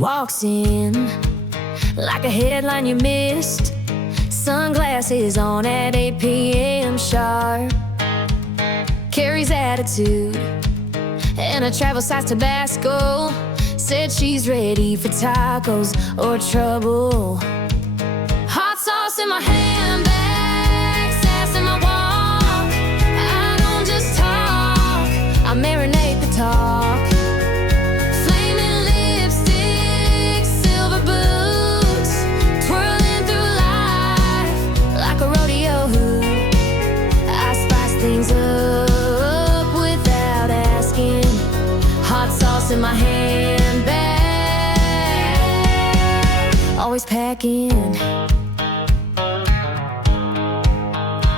walks in like a headline you missed. Sunglasses on at 8 p.m. sharp. Carries attitude and a travel size Tabasco. Said she's ready for tacos or trouble. Hot sauce in my handbag, sass in my walk. I don't just talk, I marinate the talk. Flaming lipstick, silver boots, twirling through life like a rodeo hoop. I spice things up without asking. Hot sauce in my handbag, always packing.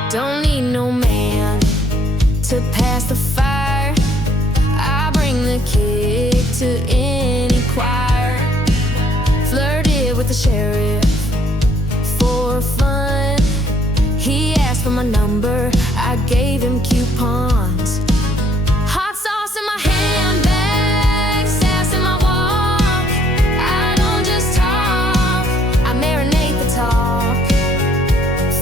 Don't need no man to pass the fire. I bring the kick to any choir. Flirted with the sheriff for fun. He asked for my number, I gave him coupons. Hot sauce in my handbag, sass in my walk. I don't just talk, I marinate the talk.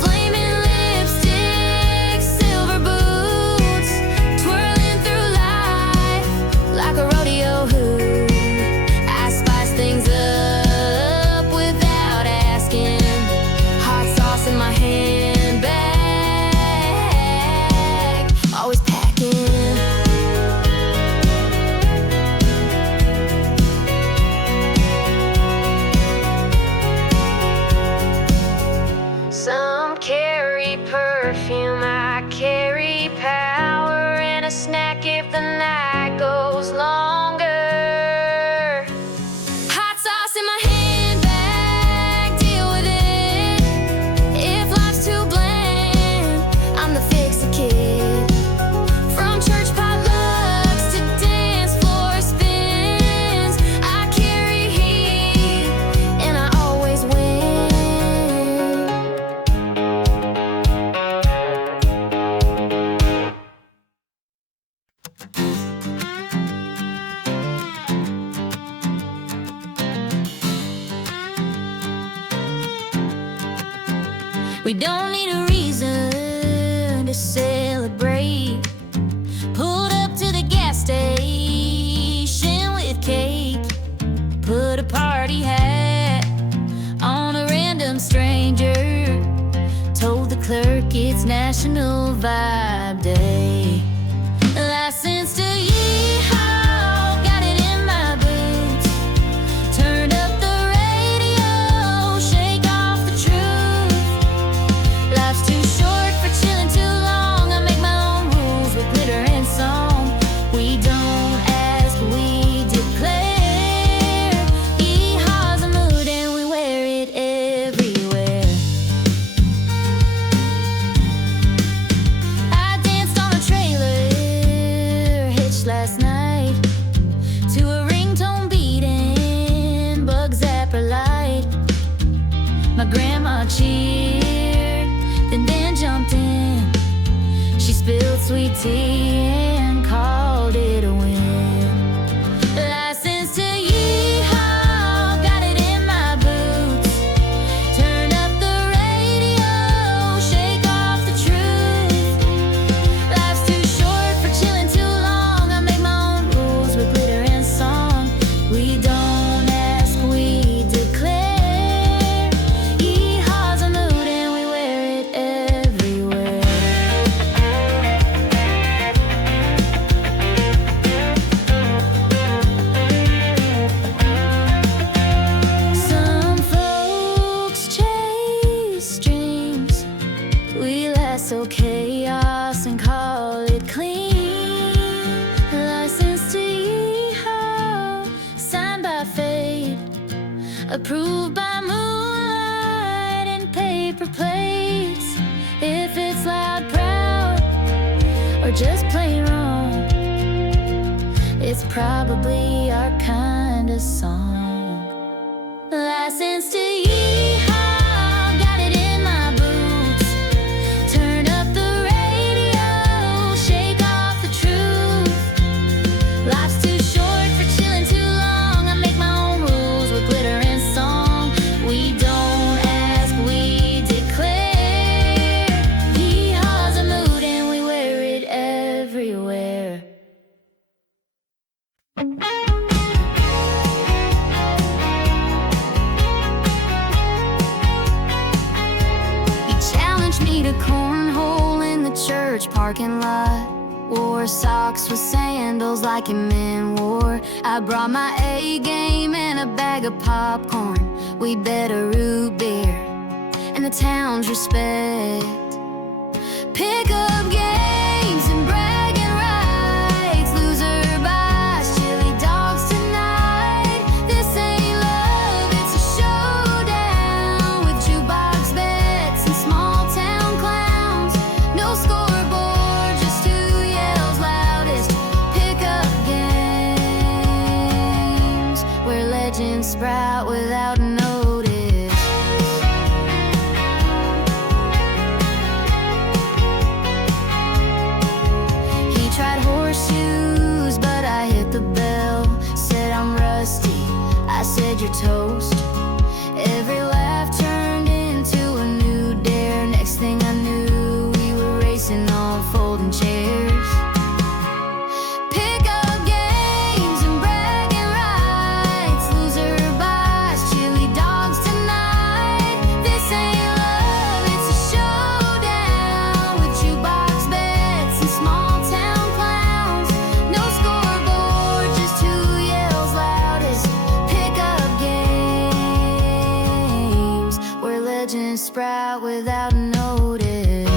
Flaming lipstick, silver boots, twirling through life like a rodeo hoop. I spice things up without asking. Hot sauce in my handbag, always packing. Some carry perfume, I carry power, and a snack if the night goes longer. Hot sauce in my handbag, deal with it. If life's too bland, I'm the fix-it kid. From church potlucks to dance floor spins, I carry heat and I always win. We don't need a reason to celebrate. Pulled up to the gas station with cake. Put a party hat on a random stranger. Told the clerk it's National Vibe Day. License to yeehaw, got it in my boots. Turn up the radio, shake off the truth. Life's too short for chilling too long. I make my own rules with glitter and song. We don't ask, we declare. Yeehaw's a mood and we wear it everywhere. I danced on a trailer hitch last night to a ringtone beating, bug zapper light. My grandma cheered, then jumped in. She spilled sweet tea and called it a win. License to yeehaw, got it in my boots. Turn up the radio, shake off the truth. Life's too short for chilling too long. I make my own rules with glitter and song. We don't ask, we declare. Yeehaw's a mood and we wear it everywhere. Some folks chase dreams. We lasso chaos and call it clean. License to yeehaw, signed by fate, approved by moonlight and paper plates. If it's loud, proud, or just plain wrong, it's probably our kind of song. License to yeehaw, got it in my boots. Turn up the radio, shake off the truth. Life's too short for chilling too long. I make my own rules with me to cornhole in the church parking lot. Wore socks with sandals like a man wore. I brought my A game and a bag of popcorn. We bet a root beer and the town's respect. Pick up games and bragging rights. Loser buys chili dogs tonight. This ain't love, it's a showdown with jukebox bets and small town clowns. No scoreboard, just who yells loudest. Pick up games where legends sprout without notice. Tried horseshoes, but I hit the bell. Said I'm rusty, I said you're toast. Every laugh turned into a new dare. Next thing I knew, we were racing on folding chairs. Pick up games and bragging rights. Loser buys chili dogs tonight. This ain't love, it's a showdown with jukebox bets and small town. No scoreboard, just who yells loudest. Pick up games where legends sprout without notice.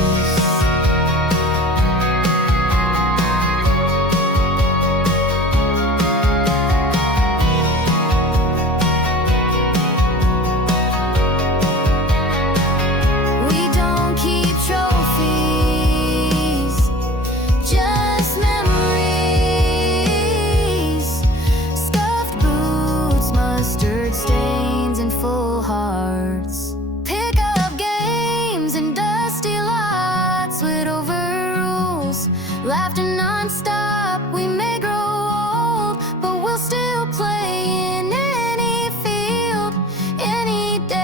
We don't keep trophies, just memories. Stuffed boots, mustard stains, and full hearts. Pick up games and dusty lots with overrules. Laughter non-stop, we may grow old, but we'll still play in any field, any day.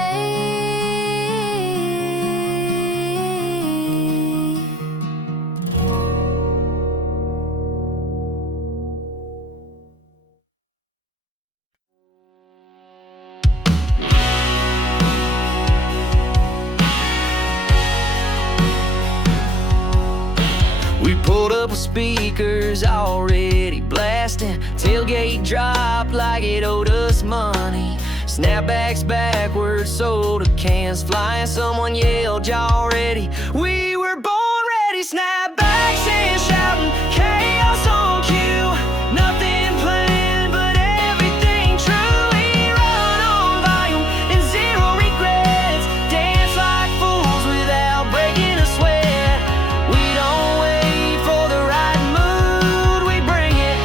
We pulled up with speakers already blasting. Tailgate dropped like it owed us money. Snapbacks backwards, soda cans flying. Someone yelled, "Y'all ready?" We were born ready. Snapbacks and shouting, chaos on cue. Nothing planned, but everything true. We run on volume and zero regrets. Dance like fools without breaking a sweat. We don't wait for the right mood. We bring it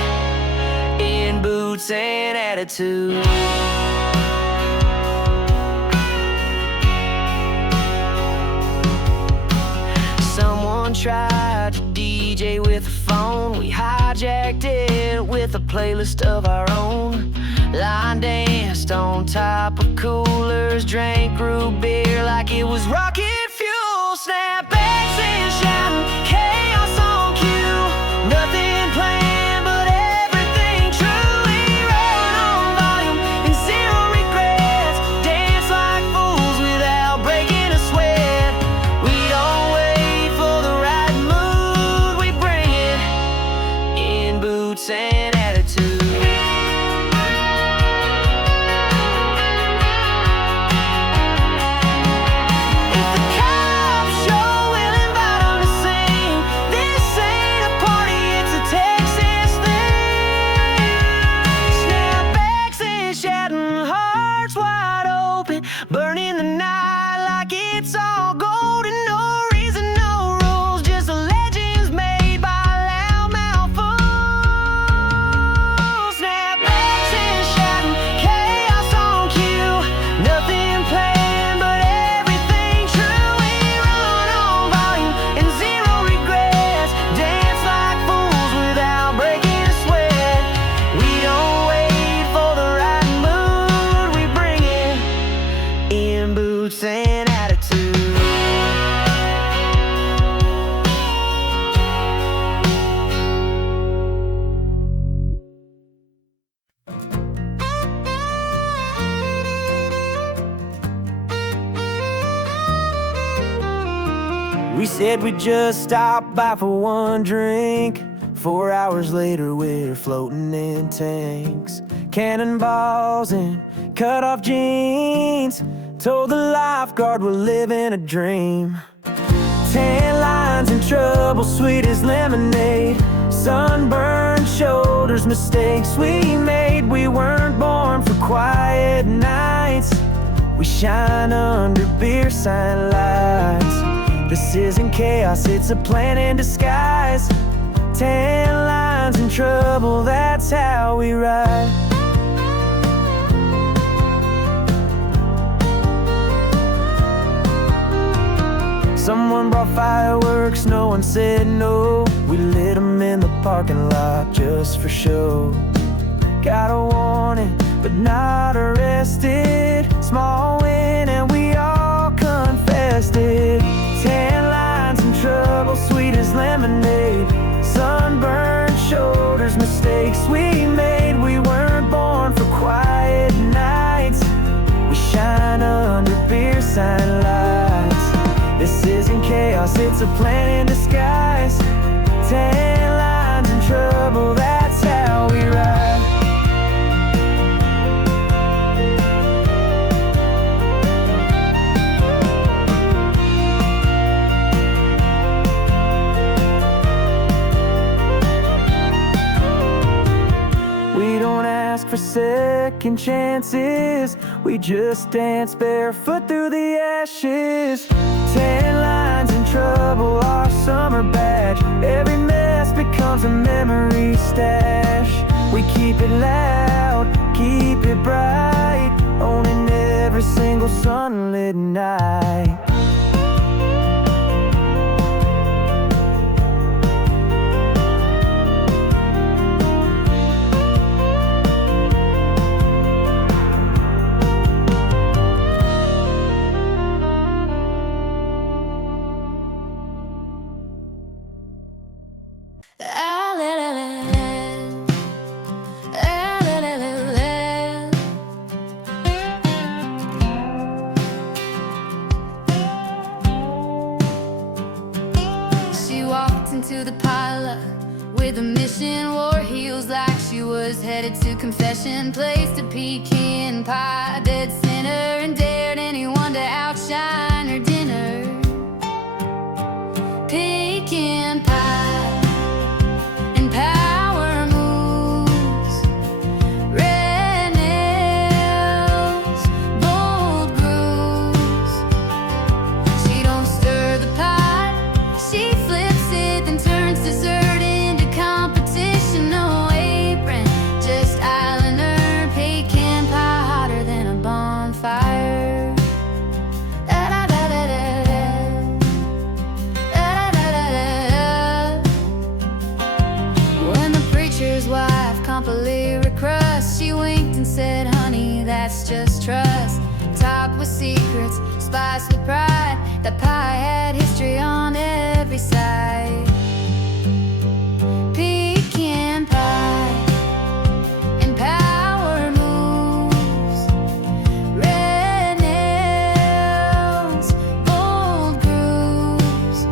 in boots and attitude. Someone tried to DJ with a phone. We hijacked it with a playlist of our own. Line danced on top of coolers. Drank root beer like it was rocket fuel. Snapbacks and shouting, chaos on cue. Nothing planned, but everything true. We run on volume and zero regrets. Dance like fools without breaking a sweat. We don't wait for the right mood. We bring it in boots and attitude. If the cops show We said we'd just stop by for one drink. 4 hours later we're floating in tanks, cannonballs and cut-off jeans. Told the lifeguard we're living a dream. Tan lines and trouble sweet as lemonade, sunburned shoulders, mistakes we made. We weren't born for quiet nights, we shine under beer sign lights. This isn't chaos, it's a plan in disguise. Tan lines and trouble, that's how we ride. Someone brought fireworks, no one said no. We lit them in the parking lot just for show. Got a warning, but not arrested. Small win and we all confessed it. Tan lines and trouble, sweet as lemonade. Sunburned shoulders, mistakes we made. We weren't born for quiet nights, we shine under beer sign lights. This isn't chaos, it's a plan in disguise. Tan lines and trouble, that's how we ride. We don't ask for second chances, we just dance barefoot through the ashes. Tan lines and trouble, our summer badge. Every mess becomes a memory stash. We keep it loud, keep it bright, owning every single sunlit night. Into the pilot with a mission, wore heels like she was headed to confession. Placed a pecan pie, dead center, and dared anyone to outshine her dinner. Pecan pie and power moves, red nails, bold grooves. She don't stir the pot, she flips it, then turns dessert into competition. No apron, just eyeliner. Pecan pie hotter than a bonfire. When the preacher's wife comp a lyric crust, she winked and said, honey, that's just trust. Topped with secrets, spiced with pride. That pie had history on every side. Pecan pie and power moves, red nails, bold grooves.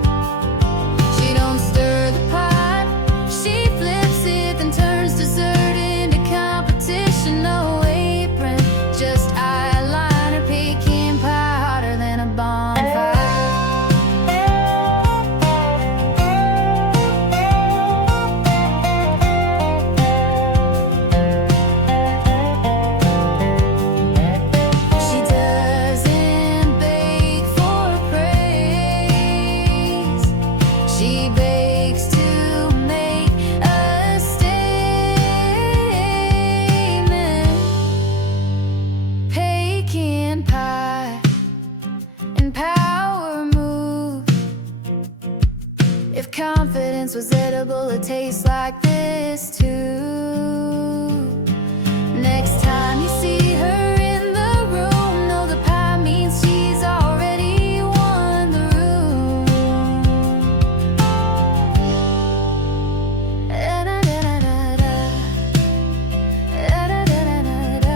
She don't stir the pot, she flips it, then turns dessert into competition. No apron, just eyeliner. Pecan pie hotter than a bonfire. She doesn't bake for praise, she bakes to make a statement. Pecan pie and power move. If confidence was edible, it tastes like this too. Next time you see her in the room, know the pie means she's already won the room. Da-da-da-da-da-da. Da-da-da-da-da-da.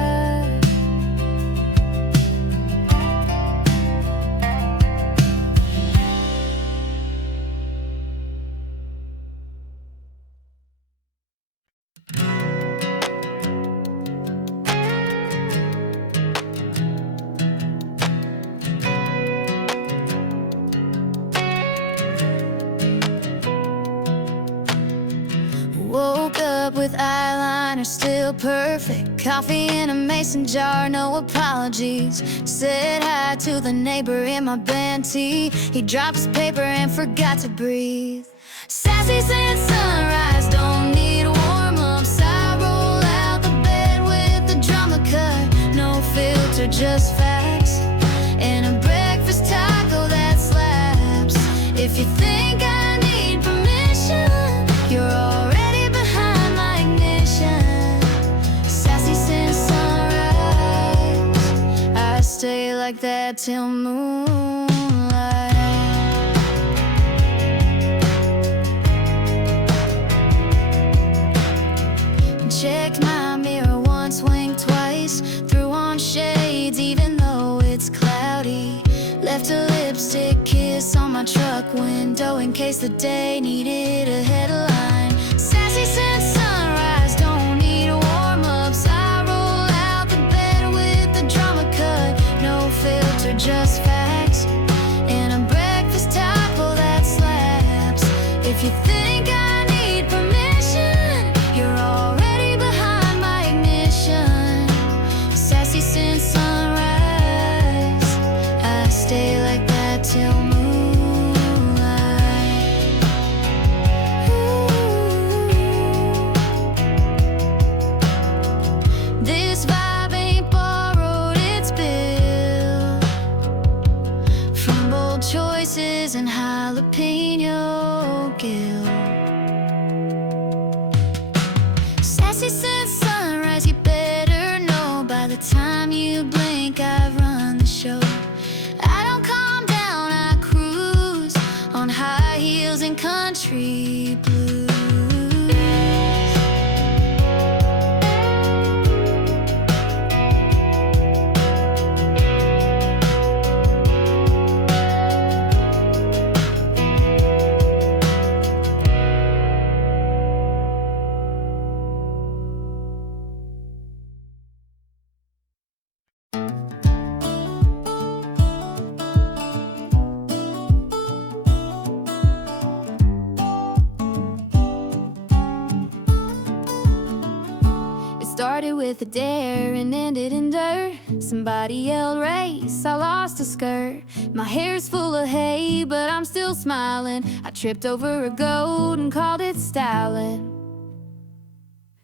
with eyeliner, still perfect. Coffee in a mason jar, no apologies. Said hi to the neighbor in my band tee. He dropped his paper and forgot to breathe. Sassy since sunrise, don't need warm-ups. I roll out the bed with the drama cut. No filter, just facts. And a breakfast taco that slaps. If you think I need permission, you're already behind my ignition. Sassy since sunrise, I stay like that till moonlight. Checked my mirror once, winked twice. Threw on shades even though it's cloudy. Left a lipstick kiss on my truck window in case the day needed a headline. Sassy since sunrise, don't need warm-ups. I roll out the bed with the drama cut. No filter, just facts. And a breakfast taco that slaps. If you think I need permission, you're already behind my ignition. Sassy since sunrise, I stay like that till moonlight. Ooh. This vibe ain't borrowed, it's built from bold choices and jalapeno guilt. Sassy since sunrise, you better know by the time you blink I've run the show. I don't calm down, I cruise on high heels and country blues. Started with a dare and ended in dirt. Somebody yelled race, I lost a skirt. My hair's full of hay, but I'm still smiling. I tripped over a goat and called it styling.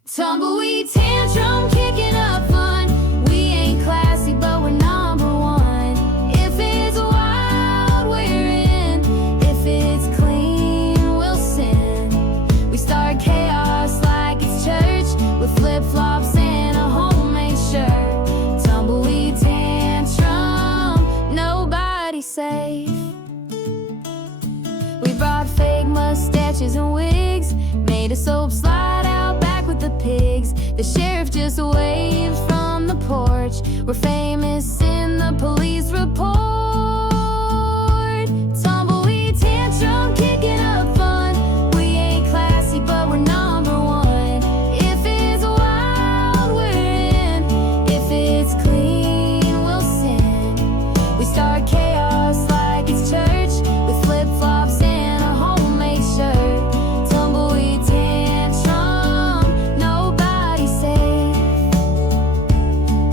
Tumbleweed tantrum, kicking up fun. We ain't classy, but we're number one. If it's wild, we're in. If it's clean, we'll sin. We start chaos like it's church, with flip-flops and a homemade shirt. Tumbleweed tantrum, nobody's safe. We brought fake mustaches and wigs, made a soap slide out back with the pigs. The sheriff just waved from the porch. We're famous in the police report. Tumbleweed tantrum, kicking up fun. We ain't classy, but we're number one. If it's wild, we're in. If it's clean, we'll sin. We start chaos like it's church, with flip-flops and a homemade shirt. Tumbleweed tantrum, nobody's safe.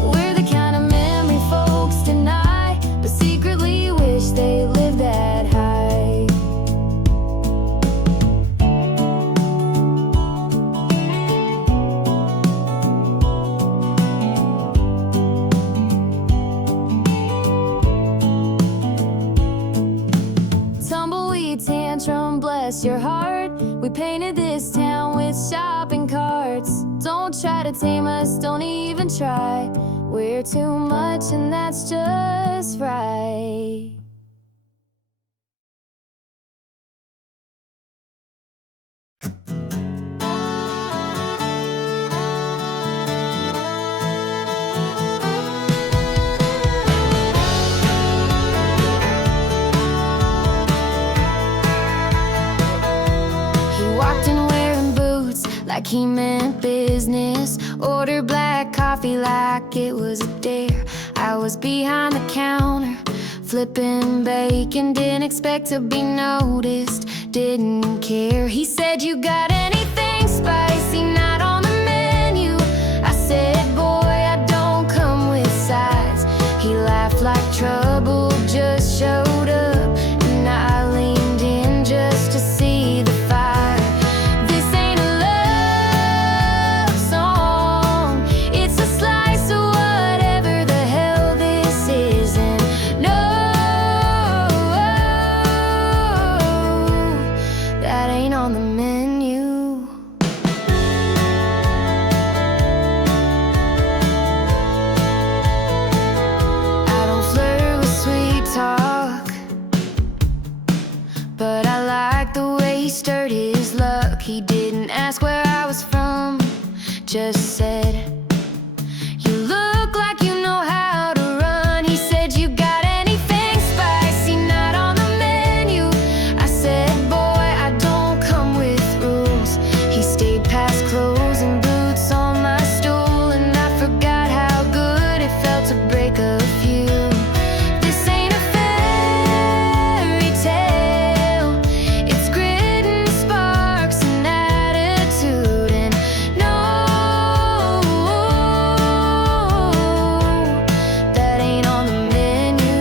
We're the kind of memory folks deny, but secretly wish they lived that high. Tumbleweed tantrum, bless your heart. We painted this town with shopping carts. Don't try to tame us, don't even try. We're too much and that's just right. He walked in wearing boots like he meant business. Ordered black coffee like it was a dare. I was behind the counter, flipping bacon. Didn't expect to be noticed, didn't care. He said, "You got anything spicy? Not on the but I liked the way he stirred his luck. He didn't ask where I was from, just said, "You look like you know how to run." He said, "You got anything spicy not on the menu?" I said, "Boy, I don't come with rules." He stayed past closing boots on my stool, and I forgot how good it felt to break a few. This ain't a fairy tale, it's grit and sparks and attitude. And no, that ain't on the menu.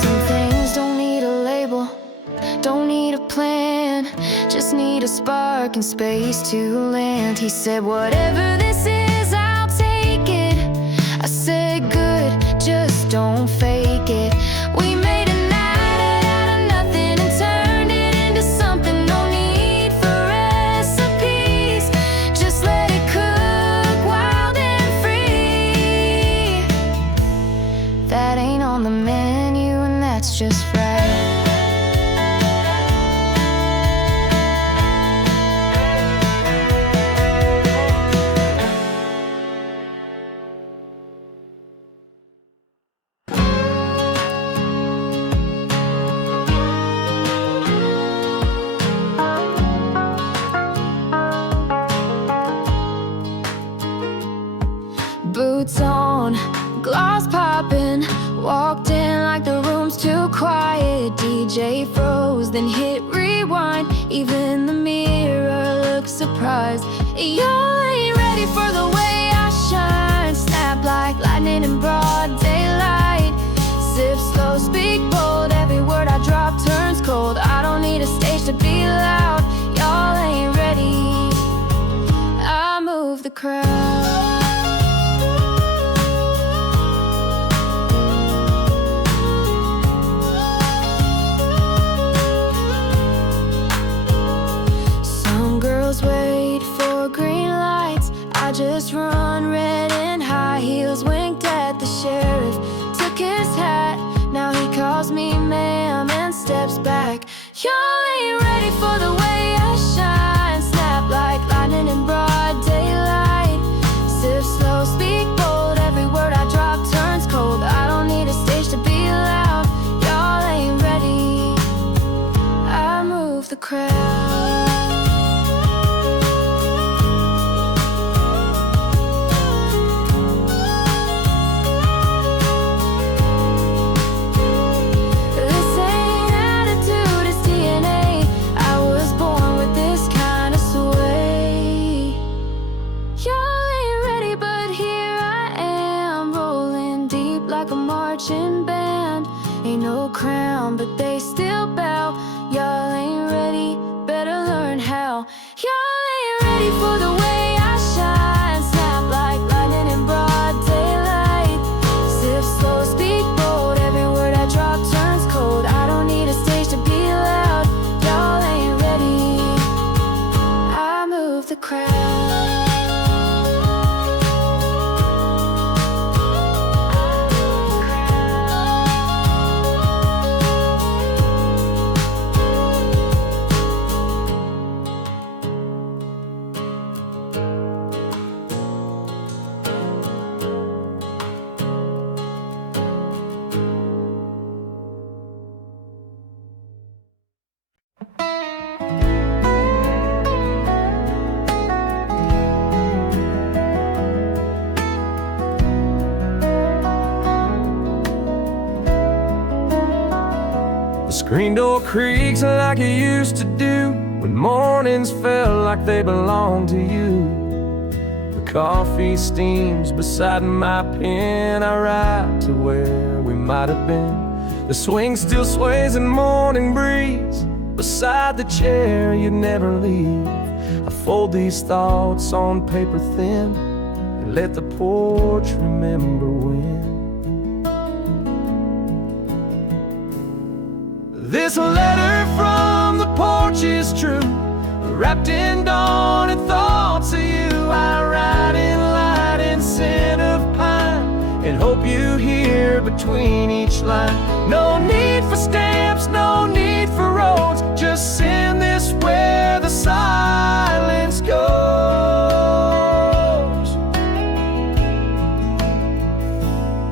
Some things don't need a label, don't need a plan, just need a spark and space to land. He said, "Whatever this is, I'll take it." I said, "Good, just don't fake it." We made a night out of nothing and turned it into something. No need for recipes, just let it cook wild and free. That ain't on the menu, and that's just right. Boots on, glass popping, walked in like the room's too quiet. DJ froze, then hit rewind. Even the mirror looked surprised. Y'all ain't ready for the way I shine. Snap like lightning in broad daylight. Sip slow, speak bold, every word I drop turns cold. I don't need a stage to be loud. Y'all ain't ready, I move the crowd. Wait for green lights, I just run red and high heels. Winked at the sheriff, took his hat. Now he calls me ma'am and steps back. Y'all ain't ready for the way I shine. Snap like lightning in broad daylight. Sip slow, speak bold, every word I drop turns cold. I don't need a stage to be loud. Y'all ain't ready, I move the crowd. Ain't no crown, but they still bow. Y'all ain't ready, better learn how. Y'all ain't ready for the way I shine. Snap like lightning in broad daylight. Sip slow, speak bold, every word I drop turns cold. I don't need a stage to be loud. Y'all ain't ready, I move the crowd. Screen door creaks like it used to do when mornings felt like they belonged to you. The coffee steams beside my pen. I write to where we might have been. The swing still sways in morning breeze beside the chair you'd never leave. I fold these thoughts on paper thin and let the porch remember when. This letter from the porch is true, wrapped in dawn and thoughts of you. I write in light and center and hope you hear between each line. No need for stamps, no need for roads, just send this where the silence goes.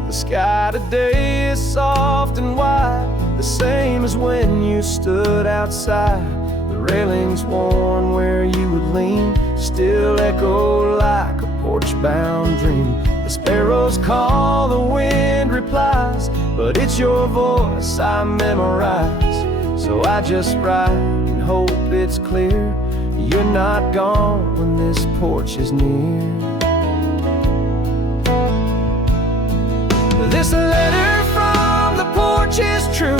The sky today is soft and wide, the same as when you stood outside. The railings worn where you would lean still echo like a porch-bound dream. The sparrows call, the wind replies, but it's your voice I memorize. So I just write and hope it's clear you're not gone when this porch is near. This letter from the porch is true,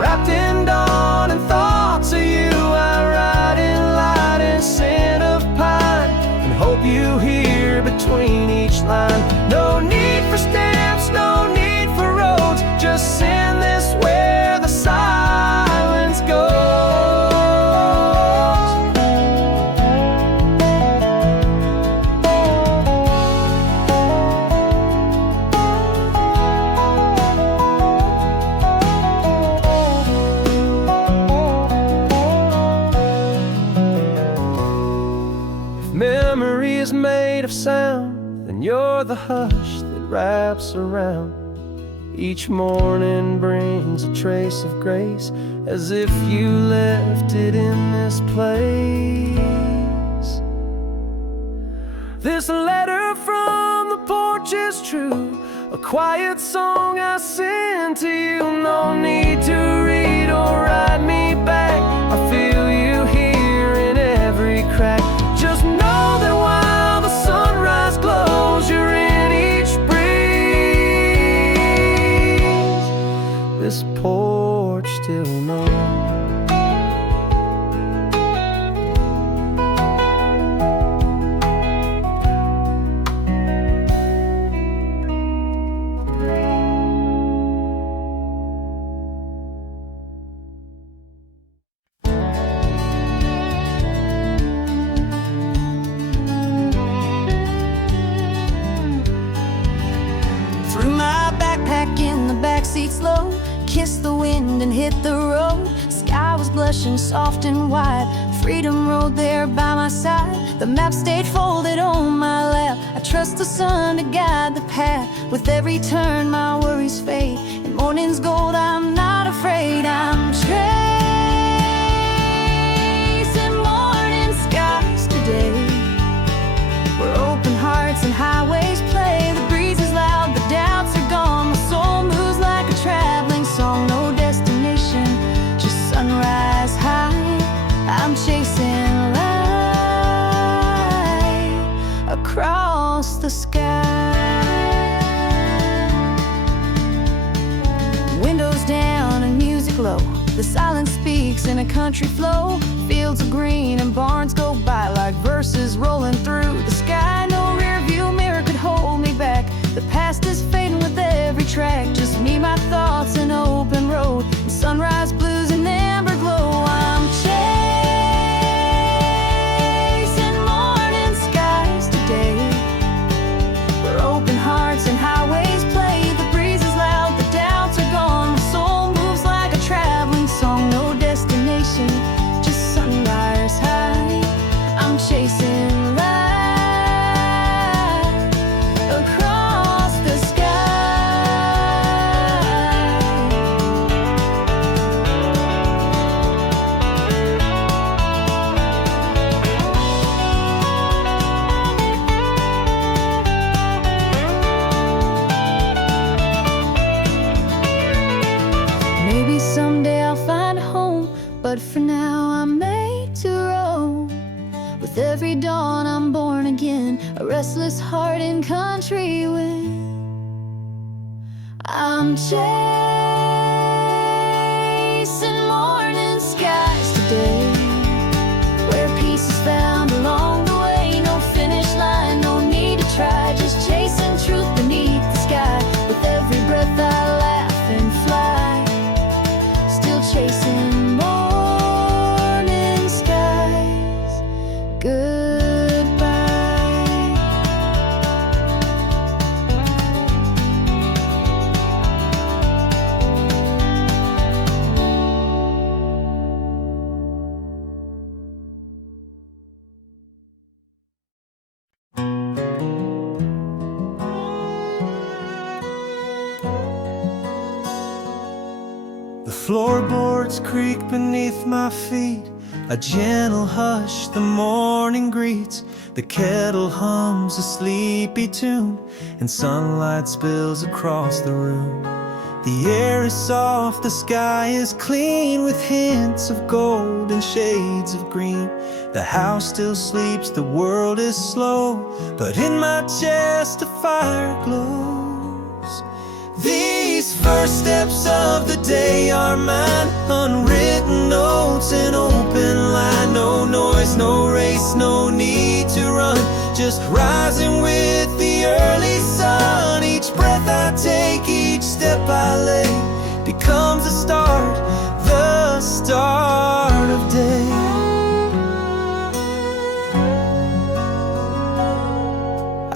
wrapped in dawn and thoughts of you. I write in light and scent of pine, and hope you hear between each line. No need for stamps, no need for roads, just send this where the silence goes. Memory is made of sound, then you're the hush that wraps around. Each morning brings a trace of grace, as if you left it in this place. This letter from the porch is true, a quiet song I send to you. No need to read or write me back, I feel you here in every crack. Just know that while the sunrise glows, you're in each breeze. This porch still knows. Backseat slow, kissed the wind and hit the road. Sky was blushing soft and wide, freedom rode there by my side. The map stayed folded on my lap, I trust the sun to guide the path. With every turn my worries fade, in morning's gold I'm not afraid. I'm tracing morning skies today, where open hearts and highways play. The breeze is loud, the doubts are gone, my soul moves like a traveling song. No destination, just sunrise high, I'm chasing light across the sky. Windows down and music low, the silence speaks in a country flow. Fields of green and barns go by like verses rolling through the sky. No rear view mirror could hold me back, the past is fading with every track. Just me, my thoughts, an open road, and sunrise blues and amber glow. I'm chasing morning skies today, where open hearts and highways play. The breeze is loud, the doubts are gone, my soul moves like a traveling song. No destination, just sunrise high, I'm chasing light across the sky. Maybe someday I'll find a home, but for now I'm made to roam. With every dawn I'm born again, a restless heart in country wind. I'm chasing morning skies today, where peace is found along the way. No finish line, no need to try, just chasing truth beneath the sky. With every breath I laugh and fly, still chasing morning skies. Goodbye. floorboards creak beneath my feet. A gentle hush the morning greets. The kettle hums a sleepy tune, and sunlight spills across the room. The air is soft, the sky is clean, with hints of gold and shades of green. The house still sleeps, the world is slow, but in my chest a fire glows. These first steps of the day are mine, unwritten notes and open line. No noise, no race, no need to run, just rising with the early sun. Each breath I take, each step I lay, becomes the start of day.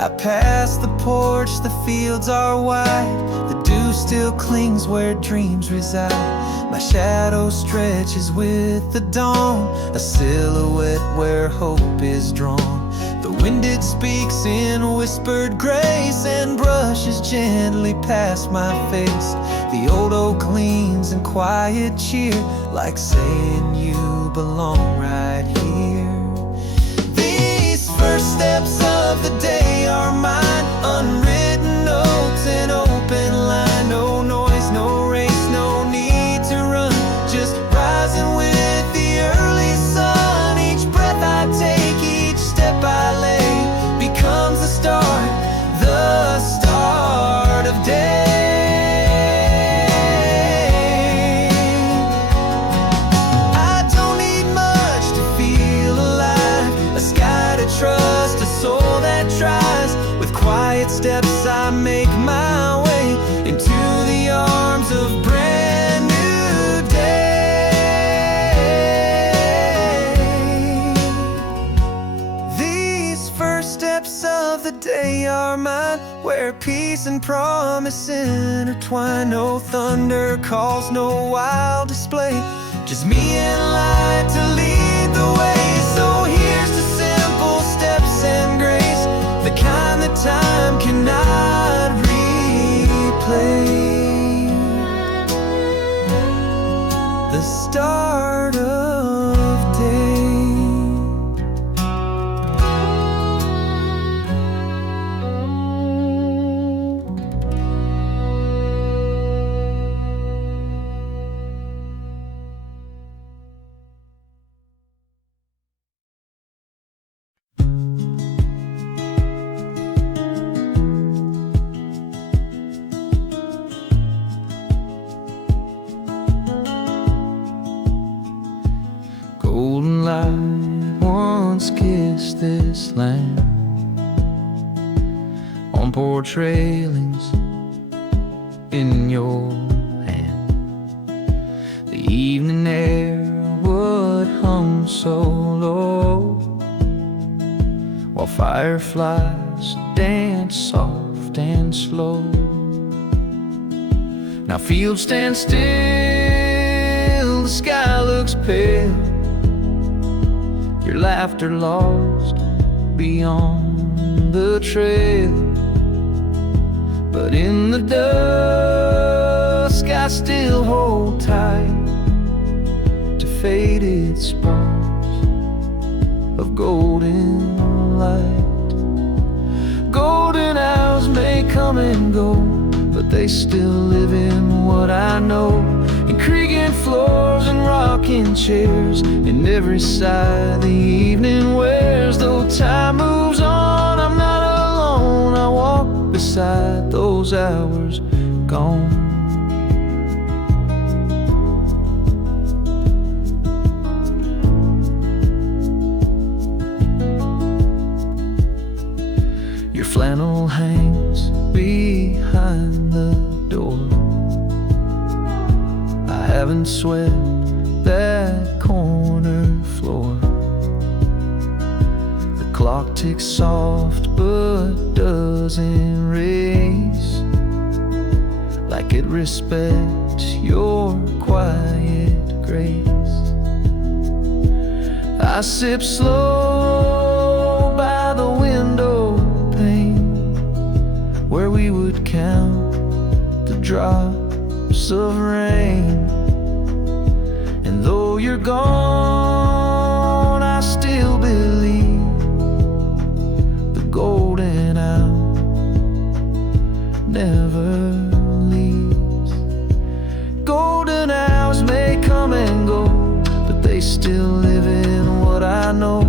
I pass the porch, the fields are wide. The dew still clings where dreams reside. My shadow stretches with the dawn, a silhouette where hope is drawn. The wind it speaks in whispered grace and brushes gently past my face. The old oak leans in quiet cheer, like saying you belong right here. These first steps of the day are mine, unwritten notes and open line. No noise, no race, no need to run, just rising with the early sun. Each breath I take, each step I lay, becomes the start of day. I don't need much to feel alive, a sky to trust, a soul that tries. With quiet steps I make my way into the arms of brand new day. These first steps of the day are mine, where peace and promise intertwine. No thunder calls, no wild display, just me and light to lead the way. So here's to simple steps and grace, the kind that time cannot replay. The start of day. Golden light once kissed this land, on porch railings in your hand. The evening air would hum so low, while fireflies dance soft and slow. Now fields stand still, the sky looks pale, your laughter lost beyond the trail. But in the dusk I still hold tight to faded sparks of golden light. Golden hours may come and go, but they still live in what I know. In creaking floors and rocking chairs, in every sigh the evening wears. Though time moves on, I'm not alone. I walk beside those hours gone. Your flannel hangs behind the door. I haven't swept that corner floor. The clock ticks soft but doesn't race, like it respects your quiet grace. I sip slow by the window pane, where we would count the drops of rain. though you're gone, I still believe the golden hour never leaves. Golden hours may come and go, but they still live in what I know.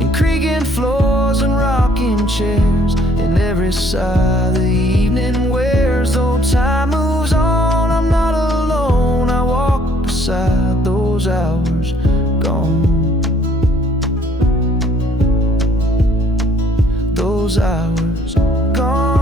In creaking floors and rocking chairs, in every sigh the evening wears. Though time moves on, I'm not alone. I walk beside those hours gone. Those hours gone.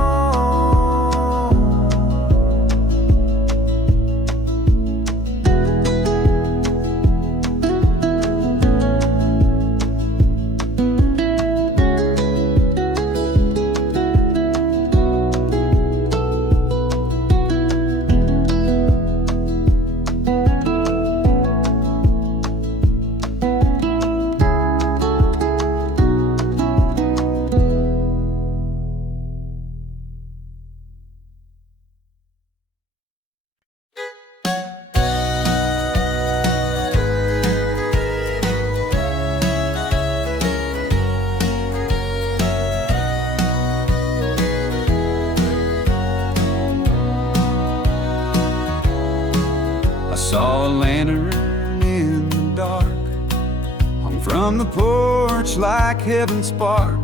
Saw a lantern in the dark, hung from the porch like heaven spark.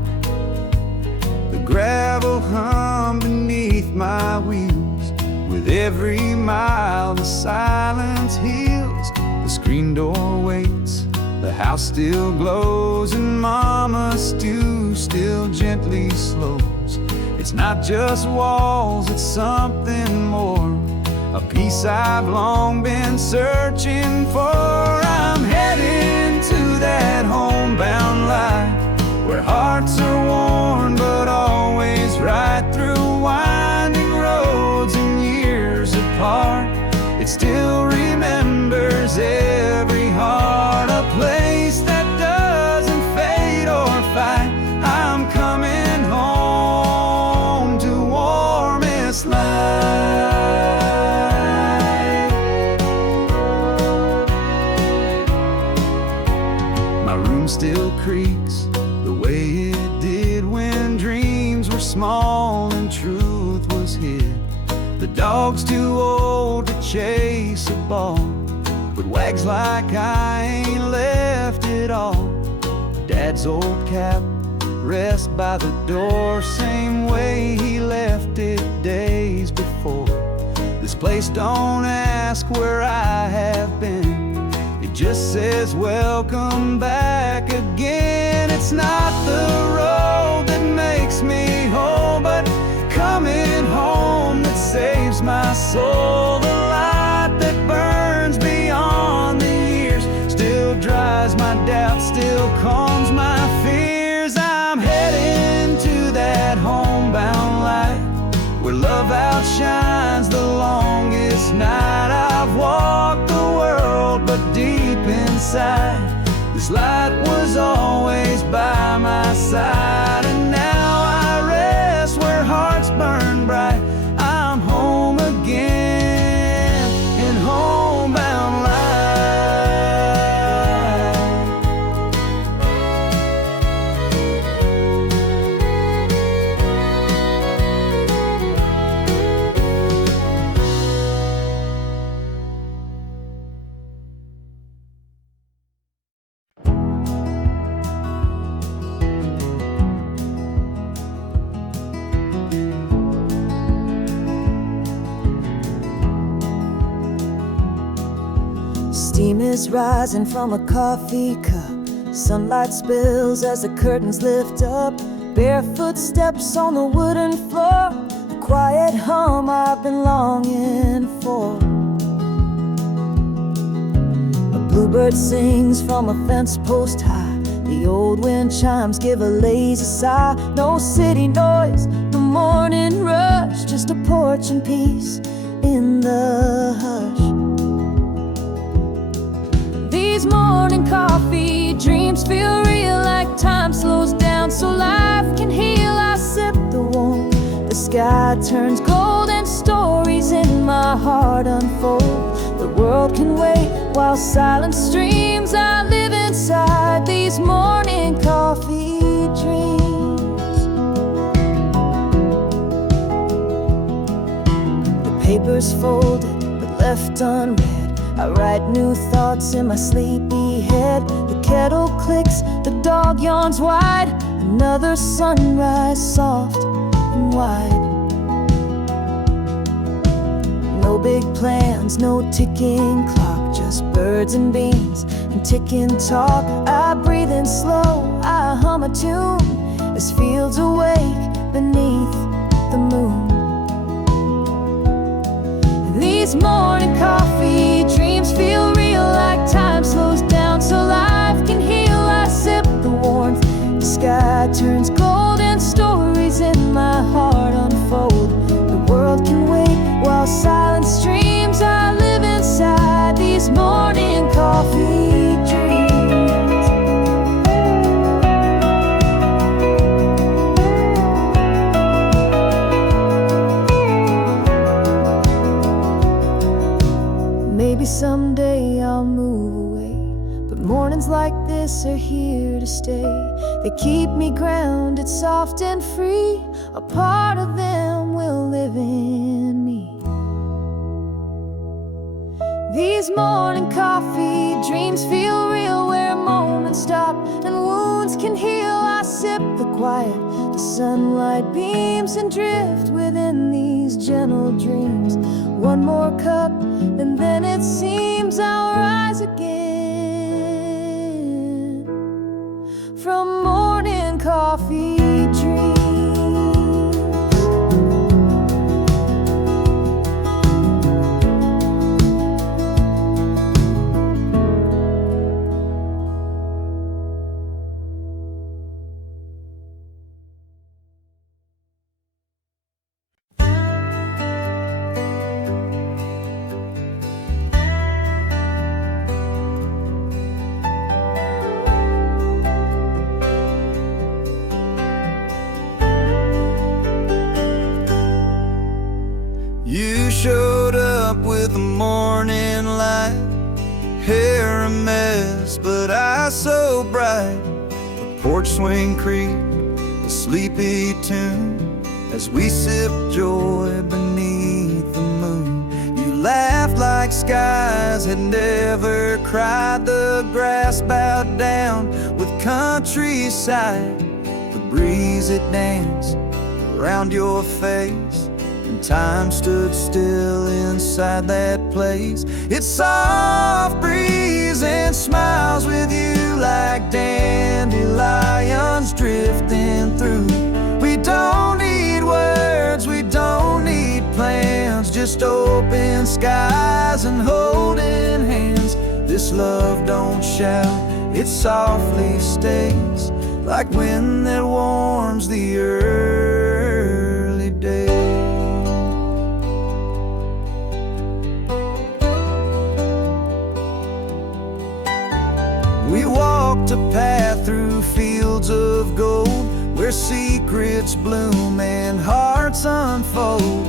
The gravel hummed beneath my wheels. With every mile the silence heals. The screen door waits, the house still glows, and Mama's stew still gently slows. It's not just walls, it's something more, a peace I've long been searching for. I'm heading to that homebound life, where hearts are worn but always right, through winding roads and years apart. It still remembers every heart, a place that doesn't fade or fight. I'm coming home to warmest light. Still creaks the way it did when dreams were small and truth was hid. The dog's too old to chase a ball, but wags like I ain't left it all. Dad's old cap rests by the door, same way he left it days before. This place don't ask where I have been, it just says welcome back again. It's not the road that makes me whole, but coming home that saves my soul. The light that burns beyond the years still dries my doubts, still calms my fears. I'm heading to that homebound life, where love outshines the longest night. I've walked the world, but deep inside, this light was always by my side. And now I rest where hearts burn bright. I'm home again in homebound life. Steam is rising from a coffee cup. Sunlight spills as the curtains lift up. Barefoot steps on the wooden floor, the quiet hum I've been longing for. A bluebird sings from a fence post high. The old wind chimes give a lazy sigh. No city noise, no morning rush, just a porch and peace in the hush. These morning coffee dreams feel real, like time slows down so life can heal. I sip the warmth, the sky turns gold, and stories in my heart unfold. The world can wait while silence streams. I live inside these morning coffee dreams. The paper's folded but left unread. I write new thoughts in my sleepy head. The kettle clicks, the dog yawns wide. Another sunrise, soft and wide. No big plans, no ticking clock, just birds and beans and ticking talk. I breathe in slow, I hum a tune as fields awake beneath the moon. These morning coffee dreams feel real, like time slows down so life can heal. I sip the warmth, the sky turns gold, and stories in my heart unfold. The world can wait while silence streams. I live inside these morning coffee dreams. Maybe someday I'll move away, but mornings like this are here to stay. They keep me grounded, soft and free. A part of them will live in me. These morning coffee dreams feel real, where moments stop and wounds can heal. I sip the quiet, the sunlight beams, and drift within these gentle dreams. One more cup and then it seems I'll rise again from morning coffee dreams. You showed up with the morning light, hair a mess, but eyes so bright. The porch swing creaked, a sleepy tune, as we sipped joy beneath the moon. You laughed like skies had never cried. The grass bowed down with countryside. The breeze it danced around your face, and time stood still inside that place. It's soft breeze and smiles with you like dandelions drifting through. We don't need words, we don't need plans, just open skies and holding hands. This love don't shout, it softly stays, like wind that warms the early days. We walked a path through fields of gold, where secrets bloom and hearts unfold.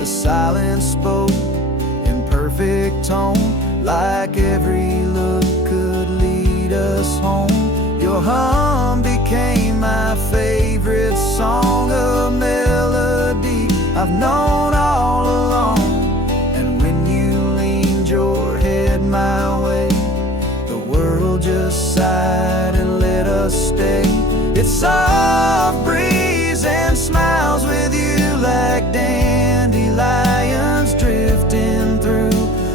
The silence spoke in perfect tone, like every look could lead us home. Your hum became my favorite song, a melody I've known all along. And when you leaned your head my way, the world just sighed and let us stay. It's soft breeze and smiles with you like dandelions drifting through.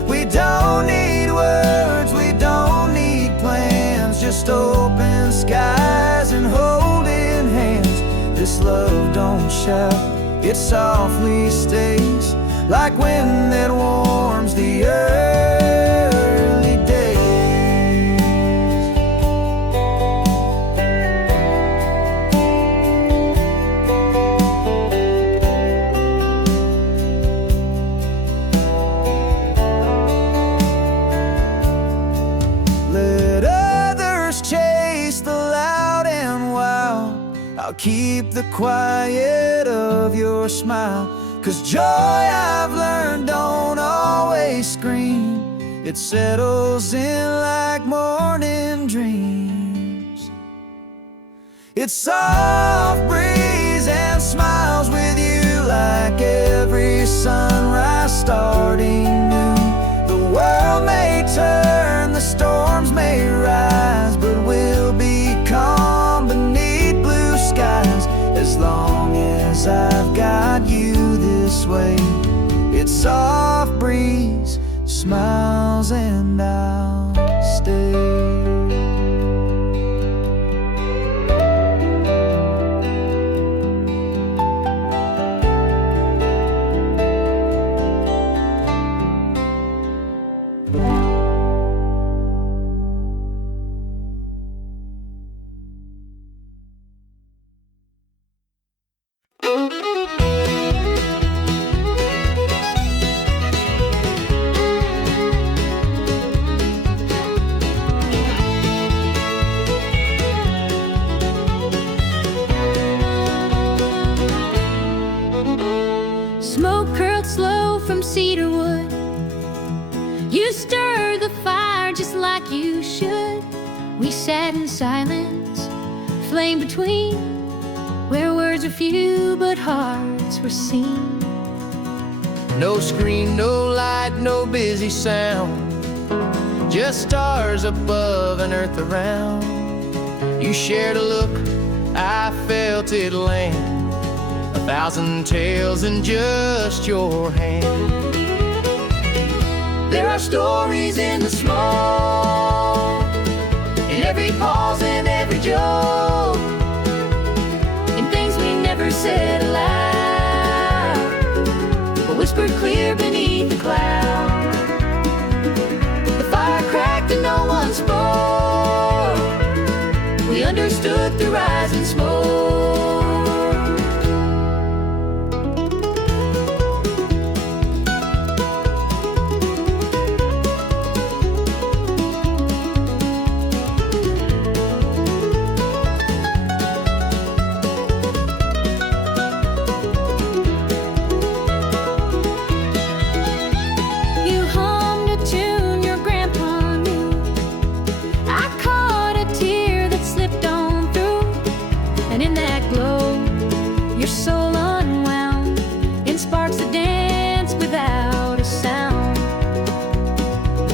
We don't need words, we don't need plans, just open skies and holding hands. This love don't shout, it softly stays, like wind that warms the early days. Let others chase the loud and wild, I'll keep the quiet of your smile. 'Cause joy, I've learned, don't always scream. It settles in like morning dreams. It's soft breeze and smiles with you like every sunrise starting noon. The world may turn, the storms may rise, but we'll be calm beneath blue skies as long as I've got you this way. It's soft breeze, smiles, and I'll stay. Smoke curled slow from cedar wood. You stir the fire just like you should. We sat in silence, flame between, where words were few but hearts were seen. No screen, no light, no busy sound, just stars above and earth around. You shared a look, I felt it land, 1,000 tales in just your hand. There are stories in the smoke, in every pause and every joke, in things we never said aloud, but whispered clear beneath the cloud. The fire cracked and no one spoke. We understood through rising smoke.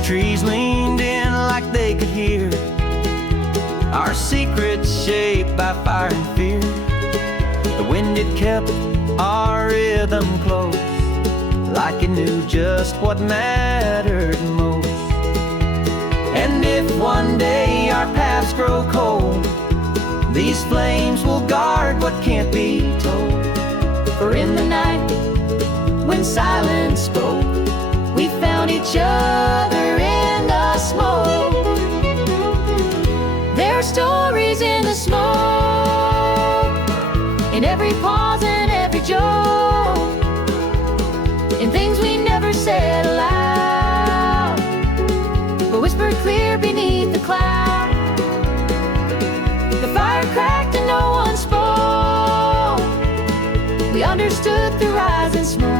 Trees leaned in like they could hear our secrets shaped by fire and fear. The wind had kept our rhythm close, like it knew just what mattered most. And if one day our paths grow cold, these flames will guard what can't be told. For in the night, when silence spoke, we found each other in the smoke. There are stories in the smoke, in every pause and every joke, in things we never said aloud, but whispered clear beneath the cloud. The fire cracked and no one spoke. We understood through rising smoke.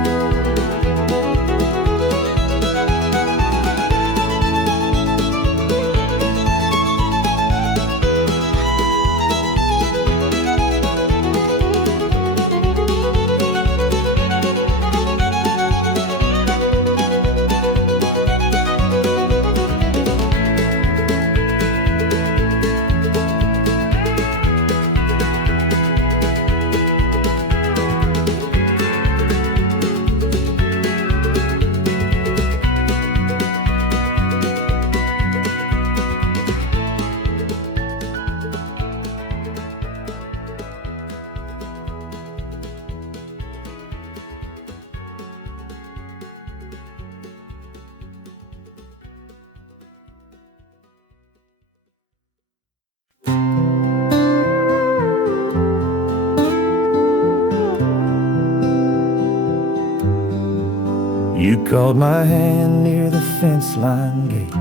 You called my hand near the fence line gate,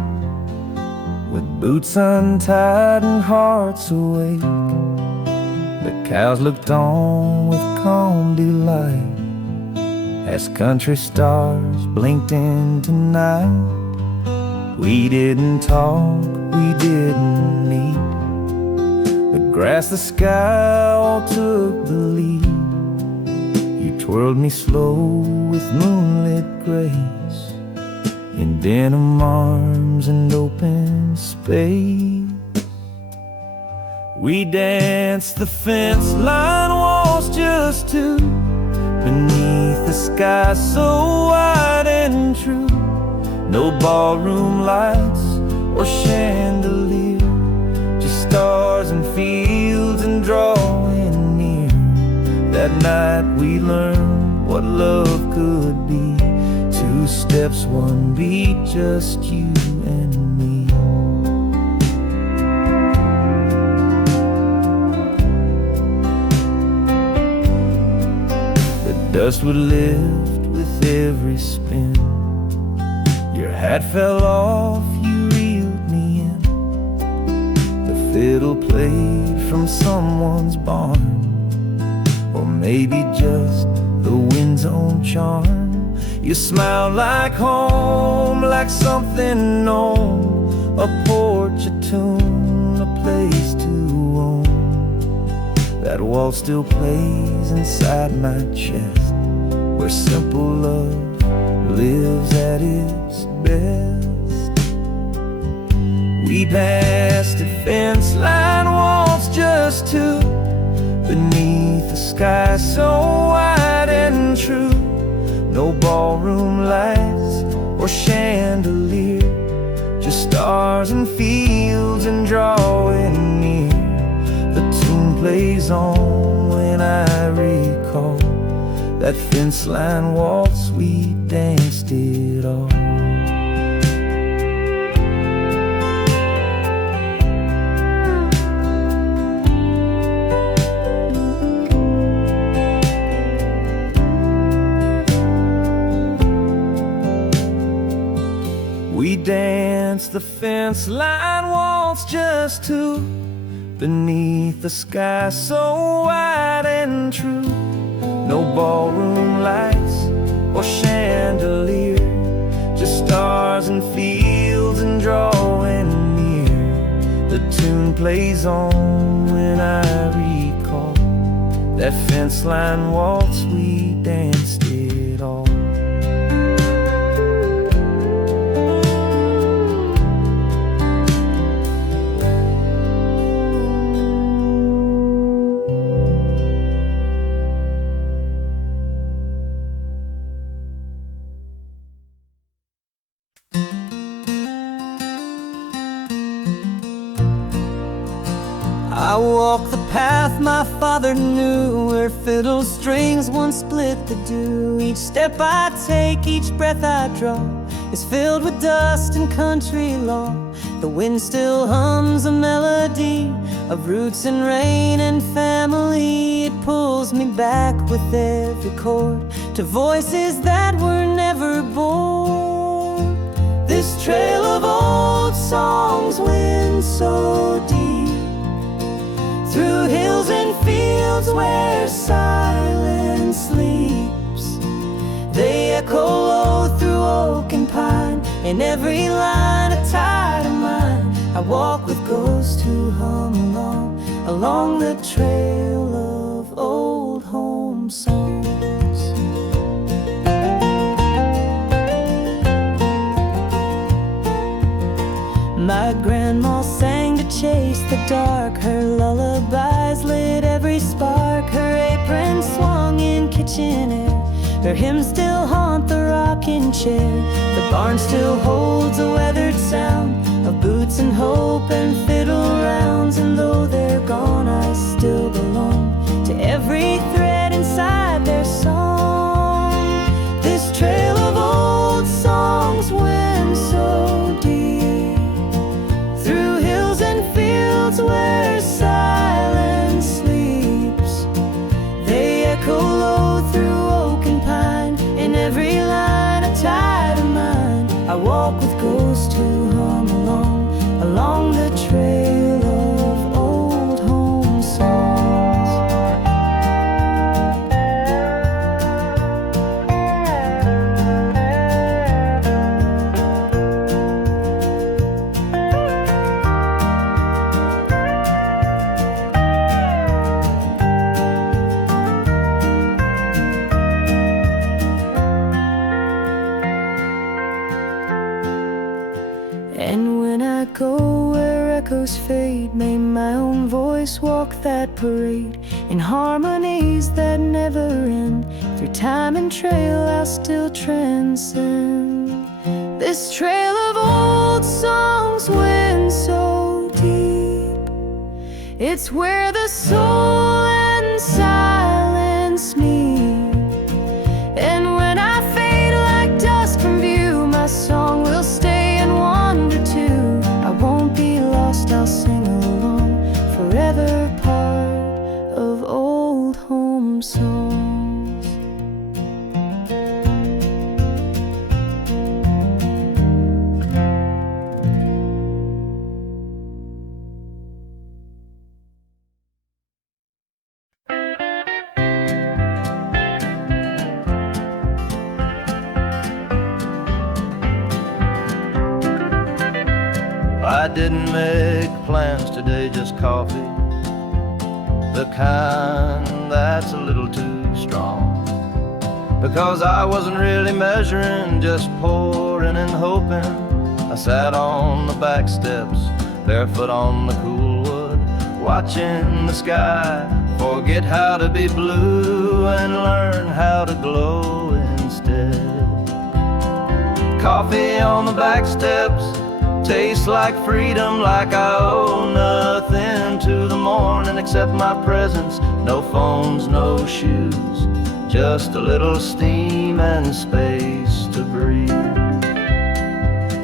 with boots untied and hearts awake. The cows looked on with calm delight as country stars blinked into night. We didn't talk, we didn't meet. The grass, the sky all took the lead. You twirled me slow with moonlit grace, in denim arms and open space. We danced the fence line walls just two, beneath the sky so wide and true. No ballroom lights or chandelier, just stars and fields and drawing near. That night we learned what love could be. 2 steps, 1 beat, just you and me. The dust would lift with every spin. Your hat fell off, you reeled me in. The fiddle played from someone's barn, or maybe just the wind's own charm. You smiled like home, like something known. A porch, a tune, a place to own. That wall still plays inside my chest, where simple love lives at its best. We passed a fence line walls just two, beneath the sky so wide and true. No ballroom lights or chandelier, just stars and fields and drawing near. The tune plays on when I recall that fence line waltz, we danced it all. We danced the fence line waltz just two, beneath the sky so wide and true. No ballroom lights or chandelier, just stars and fields and drawing near. The tune plays on when I recall that fence line waltz, we danced it all. I walk the path my father knew, where fiddle strings once split the dew. Each step I take, each breath I draw, is filled with dust and country law. The wind still hums a melody of roots and rain and family. It pulls me back with every chord to voices that were never born. This trail of old songs winds so deep, through hills and fields where silence sleeps. They echo low through oak and pine, in every line a tide of mine. I walk with ghosts who hum along the trail of old home songs. My grandma sang to chase the dark, her lullabies lit every spark. Her apron swung in kitchen air, her hymns still haunt the rocking chair. The barn still holds a weathered sound of boots and hope and fiddle rounds. And though they're gone, I still belong to every thread inside their song. This trail of old songs winds so deep, through hills and fields where silence sleeps. They echo low through oak and pine, in every line a tide of mine. I walk with ghosts who hum along the trail of old home songs. echoes fade, may my own voice walk that parade in harmonies that never end. Through time and trail I'll still transcend this trail of old songs went so deep. It's where the soul and silence meet. And when I fade like dust from view, my song will stay and wander too. I won't be lost, I'll sing along, forever part of old home songs. I didn't make plans today, just coffee, the kind that's a little too strong. Because I wasn't really measuring, just pouring and hoping. I sat on the back steps, barefoot on the cool wood, watching the sky, forget how to be blue and learn how to glow instead. Coffee on the back steps tastes like freedom, like I owe nothing to the morning except my presence. No phones, no shoes, just a little steam and space to breathe.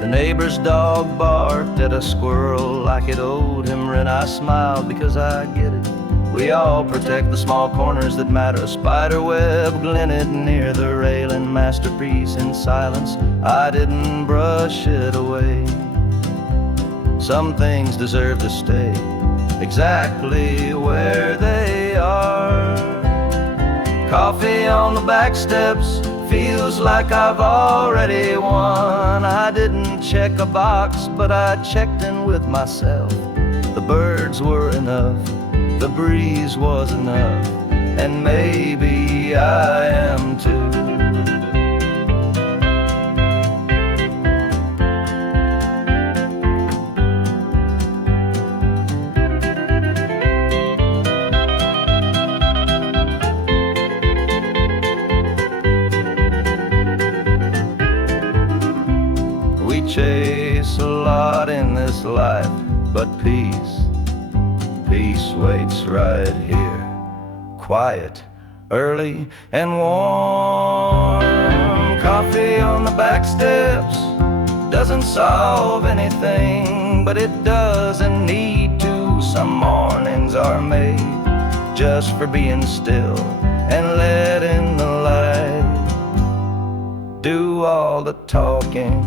The neighbor's dog barked at a squirrel like it owed him rent. I smiled because I get it. We all protect the small corners that matter. A spider web glinted near the railing, masterpiece in silence. I didn't brush it away. Some things deserve to stay exactly where they are. Coffee on the back steps feels like I've already won. I didn't check a box, but I checked in with myself. The birds were enough, the breeze was enough, and maybe I am too. Chase a lot in this life, but peace waits right here. Quiet, early and warm. Coffee on the back steps doesn't solve anything, but it doesn't need to. Some mornings are made just for being still and letting the light do all the talking.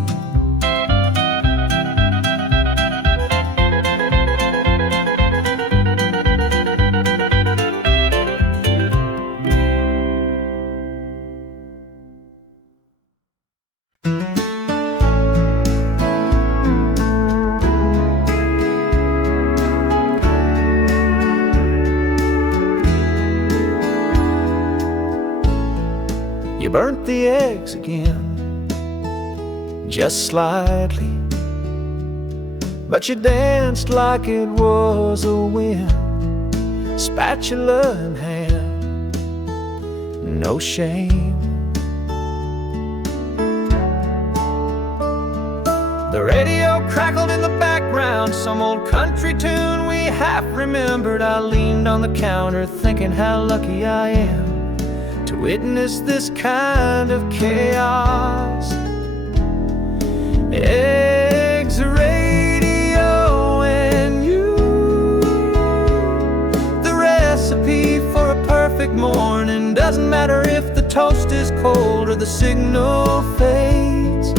You burnt the eggs again, just slightly, but you danced like it was a win. Spatula in hand, no shame. The radio crackled in the background, some old country tune we half remembered. I leaned on the counter thinking how lucky I am to witness this kind of chaos. Eggs, radio, and you, the recipe for a perfect morning. Doesn't matter if the toast is cold or the signal fades.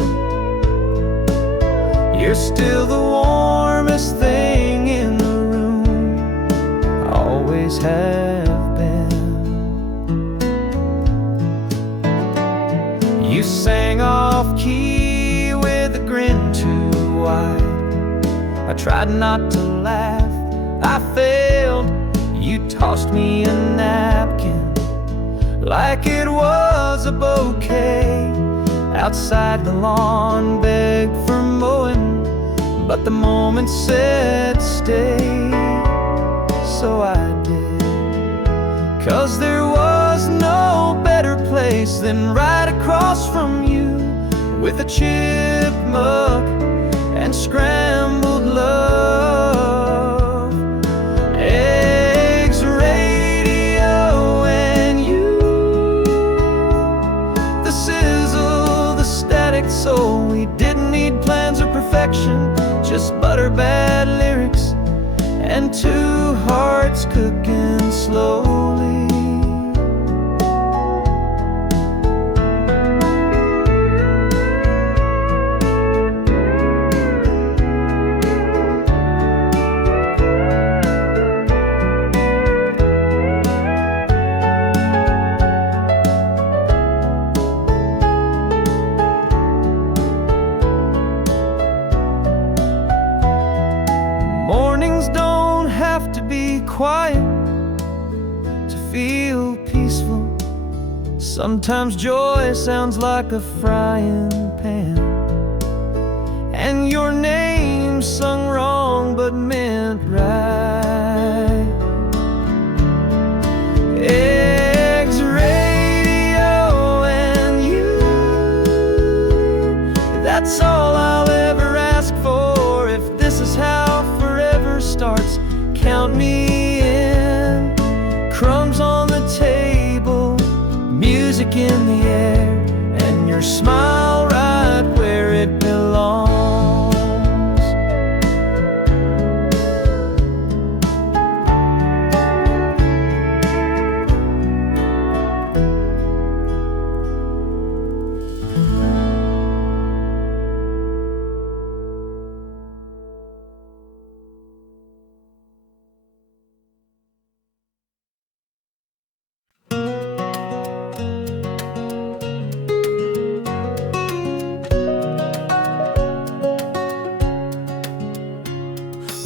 You're still the warmest thing in the room, always have been. You sang off key with a grin too wide. I tried not to laugh, I failed. You tossed me a napkin like it was a bouquet. Outside the lawn, begged for mowing, but the moment said stay, so I did. 'Cause there was no better place than right across from you, with a chipmunk and scrambled love, eggs, radio, and you. The sizzle, the static soul. We didn't need plans or perfection, just butter bad lyrics and two hearts cooking slowly. Quiet to feel peaceful. Sometimes joy sounds like a frying pan, and your name sung wrong but meant right. Eggs, radio, and you. That's all I'll ever ask for. If this is how forever starts, count me in. Crumbs on the table, music in the air, and your smile right where it belongs.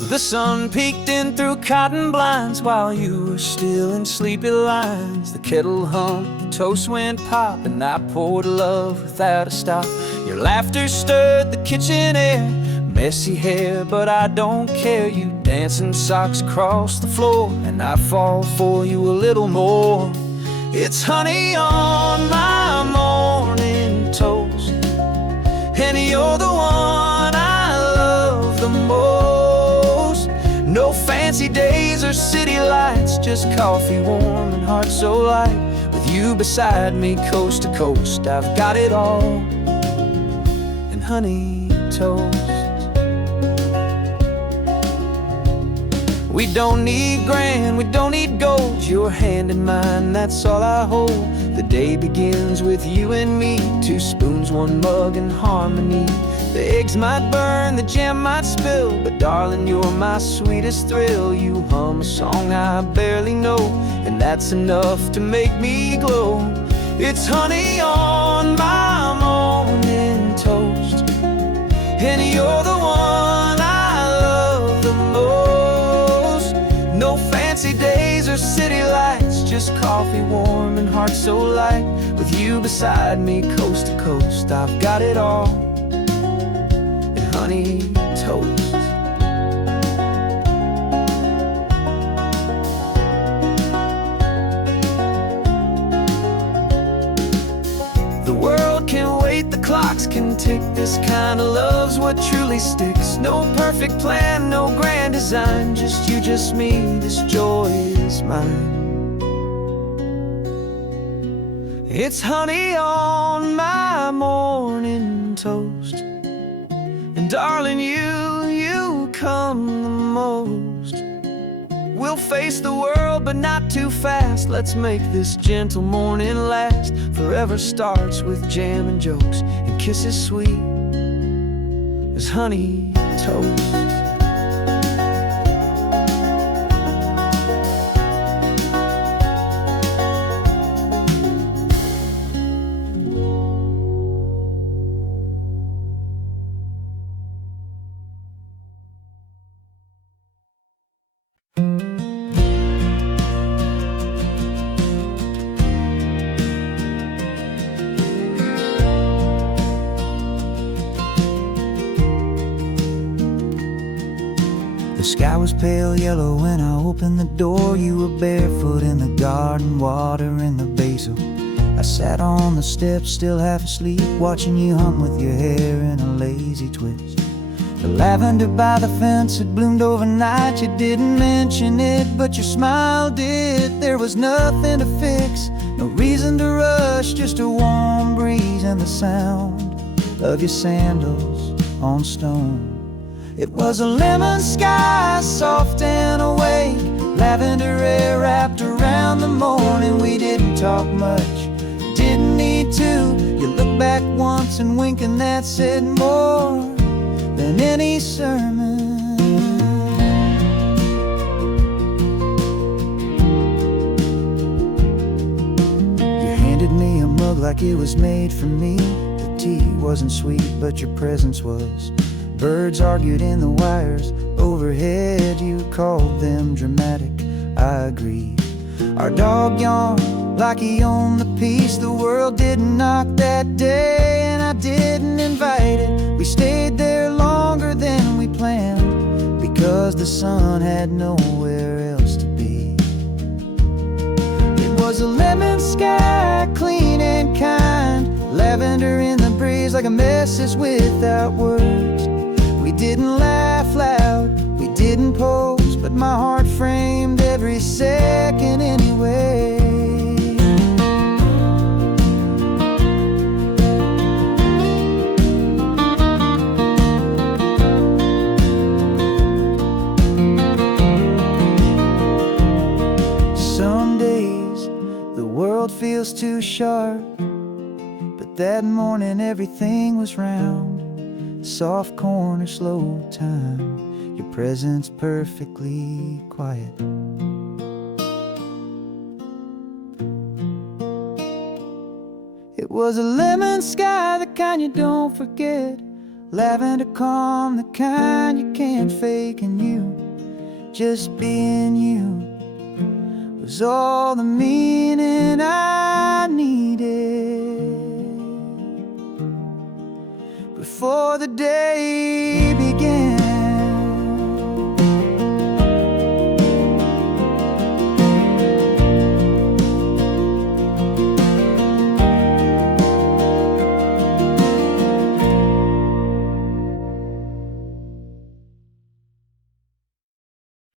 The sun peeked in through cotton blinds while you were still in sleepy lines. The kettle hummed, the toast went pop, and I poured love without a stop. Your laughter stirred the kitchen air, messy hair, but I don't care. You dancing socks across the floor, and I fall for you a little more. It's honey on my morning toast, and you're the one I love the most. No fancy days or city lights, just coffee warm and heart so light. With you beside me, coast to coast, I've got it all. And honey toast. We don't need grand, we don't need gold. Your hand in mine, that's all I hold. The day begins with you and me, 2 spoons, 1 mug in harmony. The eggs might burn, the jam might spill, but darling, you're my sweetest thrill. You hum a song I barely know, and that's enough to make me glow. It's honey on my morning toast, and you're the one I love the most. No fancy days or city lights, just coffee warm and heart so light. With you beside me, coast to coast, I've got it all. Honey toast. The world can wait, the clocks can tick. This kind of love's what truly sticks. No perfect plan, no grand design, just you, just me, this joy is mine. It's honey on my morning toast, and darling, you come the most. We'll face the world, but not too fast. Let's make this gentle morning last. Forever starts with jam and jokes, and kisses sweet as honey toast. The sky was pale yellow when I opened the door. You were barefoot in the garden, watering the basil. I sat on the steps, still half asleep, watching you hum with your hair in a lazy twist. The lavender by the fence had bloomed overnight. You didn't mention it, but your smile did. There was nothing to fix, no reason to rush, just a warm breeze and the sound of your sandals on stone. It was a lemon sky, soft and awake, lavender air wrapped around the morning. We didn't talk much, didn't need to. You looked back once and wink, and that said more than any sermon. You handed me a mug like it was made for me. The tea wasn't sweet, but your presence was. Birds argued in the wires overhead. You called them dramatic, I agreed. Our dog yawned like he owned the peace. The world didn't knock that day, and I didn't invite it. We stayed there longer than we planned, because the sun had nowhere else to be. It was a lemon sky, clean and kind, lavender in the breeze like a message without words. We didn't laugh loud, we didn't pose, but my heart framed every second anyway. Some days the world feels too sharp, but that morning everything was round. Soft corner, slow time, your presence perfectly quiet. It was a lemon sky, the kind you don't forget, lavender calm, the kind you can't fake. And you, just being you, was all the meaning